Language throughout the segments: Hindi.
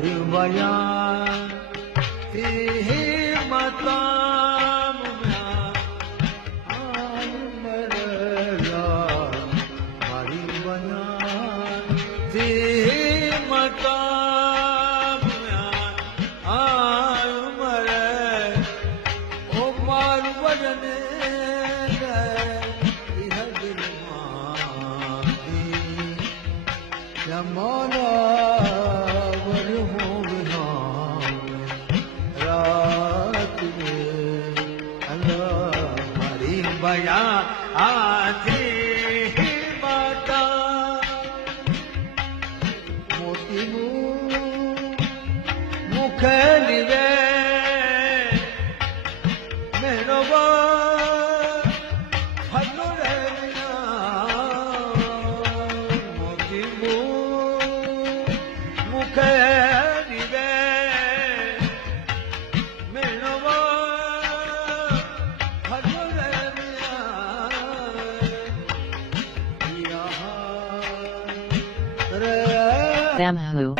मारी बयान ही मताम आय मरला मारी बयान मताम आय मरे ओ मार वजन मौला वर हो रात में अल्लाह मारी बया आती माता मोती मुख लिवे मेहरबा Samhu.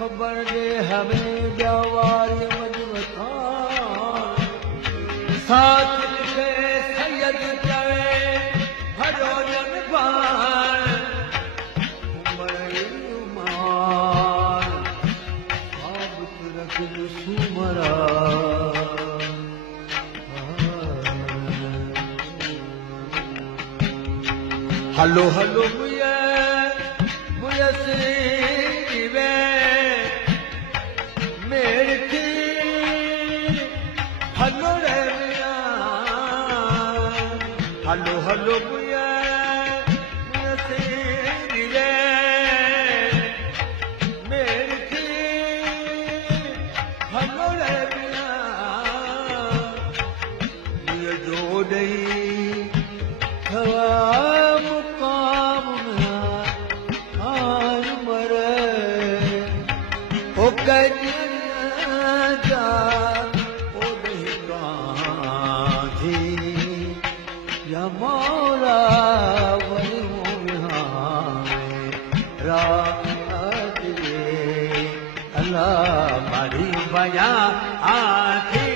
खबर दे हमें जवारी मजबूत साथ लिखे सैयद चवे हरो जनबान उमर उमान आबत रखल सुमरा हलो हलो मुया मुया से हलो हलो बुया बुया तेरी रे मेरी थी हलो रे बुया बुया जो दई हवा मुकाम में आज मरे ओ कन्या जा ओ दही गांधी या मौला वही रात रे अल्लाह मारी बया आती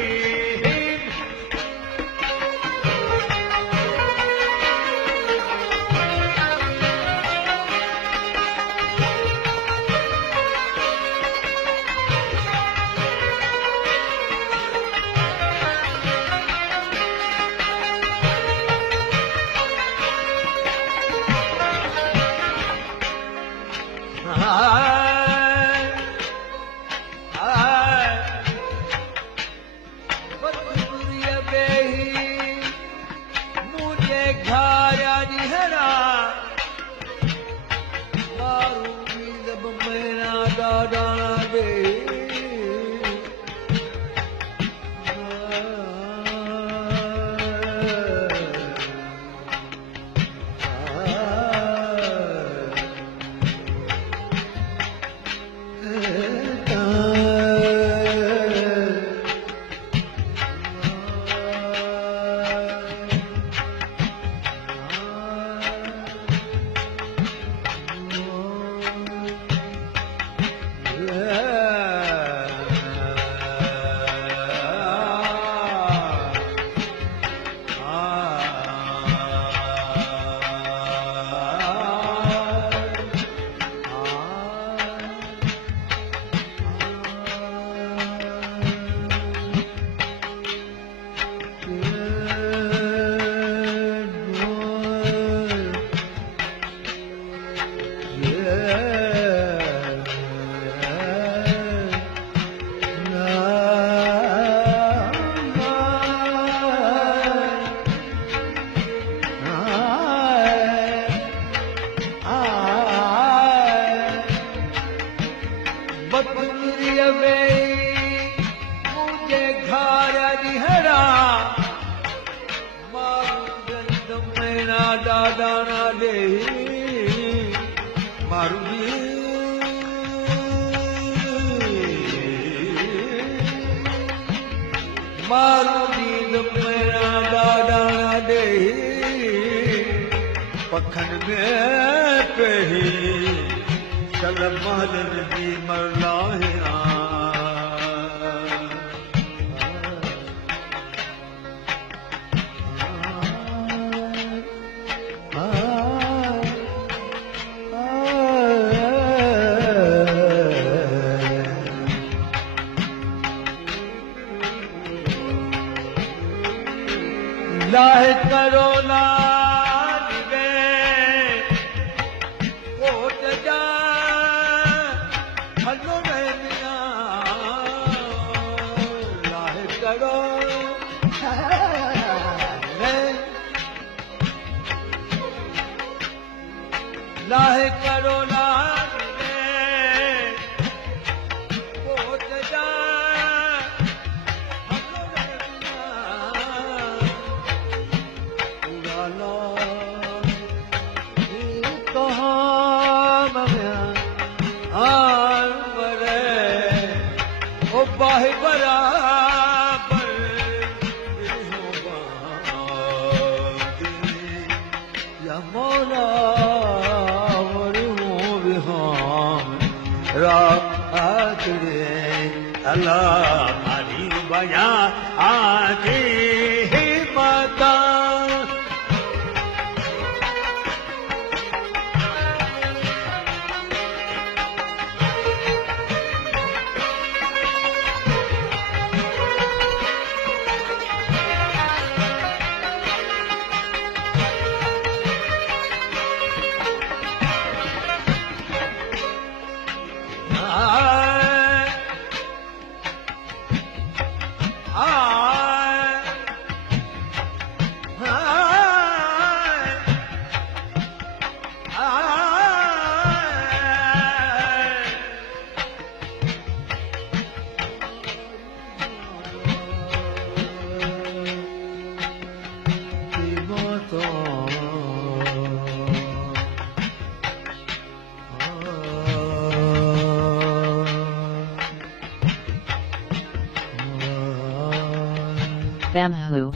गुजरिय में मुझे घर हरा मारू जंद मेरा दादा ना दे मारू मारू दीद मेरा दादा ना दे पखन में पही चल महलन जी मरला है लाहे करो लाल गे कोट जा हलो रहनिया लाहे करो लाहे करो लाल गे कोट जा बाहे बराबर या मौला रात अल्लाह मारी बया आगे माता Bamhu.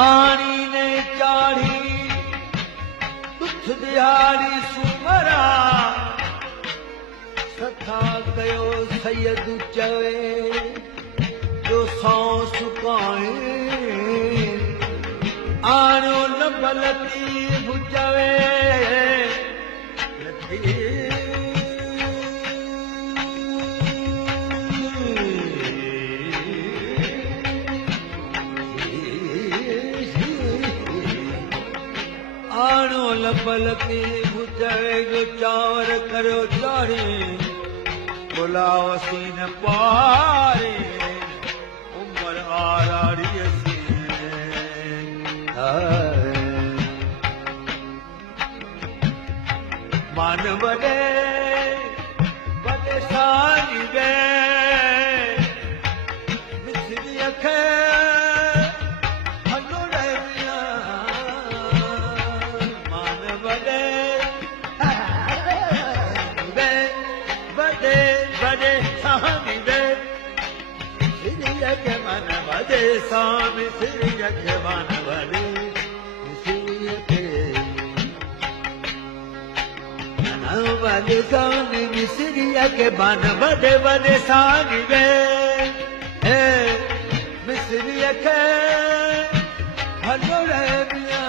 आनी ने चाढ़ी दुख दिहाड़ी सुमरा सथा कयो सैयद चवे जो सौ सुकाए आनो लबलती भुजवे आणो लबलती भुजवे जो चावर करो चाढ़ी बुलाओ सीन पारे उमर आराड़ी मान बड़े बड़े सानी गे मिसरी अखे हलो रहनिया मान बड़े बड़े बड़े सानी गे मिसरी अखे मन बड़े सामी मिसरी अखे मन बड़े बड़े सानी मिसरिया के बन बड़े बड़े सानी वे मिसरिया के हलो रे मिया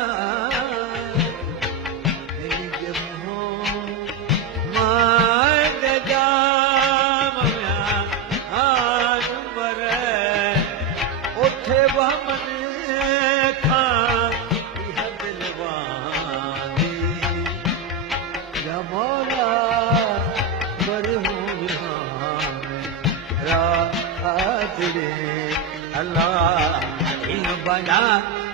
मान जाम आज मरे उठे बमन खा भजा